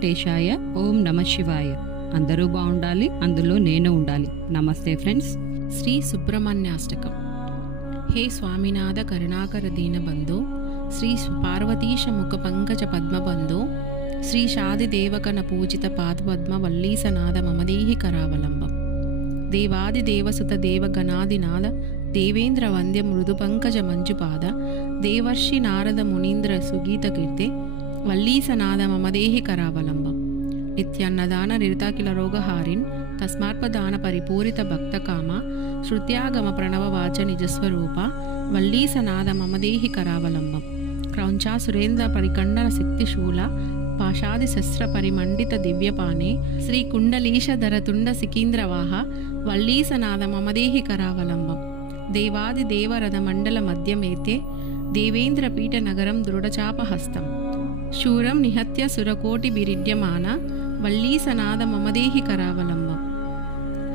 వెంకటేశాయ. ఓం నమ శివాయ. అందరూ బాగుండాలి అందులో నేను ఉండాలి. నమస్తే ఫ్రెండ్స్. శ్రీ సుబ్రహ్మణ్యాష్టకం హే స్వామినాథ కరుణాకర దీనబంధో శ్రీ పార్వతీశ ముఖ పంకజ పద్మబంధో శ్రీ షాది దేవకన పూజిత పాదపద్మ వల్లీసనాథ మమదేహి కరావలంబం. దేవాది దేవసుత దేవగణాదినాథ దేవేంద్ర వంద్య మృదు పంకజ మంజుపాద దేవర్షి నారద మునీంద్ర సుగీత కీర్తే వల్లీసనాథ మమదేహి కరావలంబం నిత్యన్నదాన నిరితాకిల రోగహారిన్ తస్మాత్పదాన పరిపూరిత భక్తకామ శృత్యాగమ ప్రణవ వాచ నిజస్వరూప వల్లీసనాద మమదేహి కరావలంబం క్రౌంచా సురేంద్ర పరికండన శక్తిశూల పాషాది శస్త్ర పరిమండిత దివ్యపానే శ్రీ కుండలీశ ధరతుండ సికీంద్రవాహ వల్లీసనాద మమదేహి కరావలంబం దేవాది దేవరథ మండల మధ్యమేతే దేవేంద్ర పీఠ నగరం దృఢచాపహస్తం శూరం నిహత్య సురకోటి బిరిడ్యమాన వల్లీసనాద మమదేహి కరావలంబం.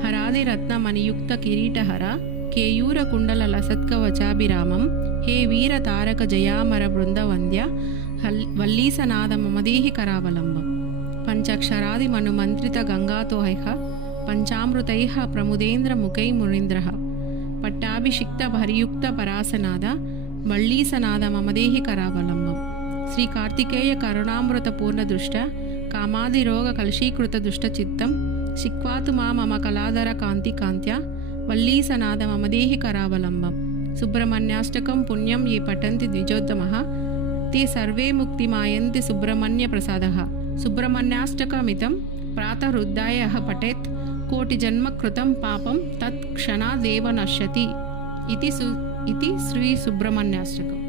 హరాది రత్న మణియుక్త కిరీటహర కేయూర కుండల లసత్కవచాభిరామం హే వీర తారక జయామర బృందవంద్య హల్ వల్లీసనాద మమదేహి కరావలంబం. పంచక్షరాది మనుమంత్రిత గంగాతోహైః పంచామృతై ప్రముదేంద్ర ముఖై మునీంద్ర. పట్టాభిషిక్త భరియుక్త పరాసనాద వల్లీసనాద మమదేహి కరావలంబం. శ్రీ కార్తికేయ కరుణామృత పూర్ణ దృష్ట కామాది రోగ కలుషీకృత దుష్ట చిత్తం శిక్వాతు మా మమ కళాధర కాంతి కాంత్య వల్లీసనాథ మమదేహి కరావలంబం సుబ్రహ్మణ్యాష్టకం పుణ్యం ఏ పఠంతి ద్విజోత్తమ తే సర్వే ముక్తిమాయంతి సుబ్రహ్మణ్య ప్రసాద సుబ్రహ్మణ్యాష్టకమితం ప్రాతహృద్దాయ పఠేత్ కోటి జన్మ కృతం పాపం తత్ క్షణాదేవ నశ్యతి ఇది సు ఇది శ్రీ సుబ్రహ్మణ్యాష్టకం.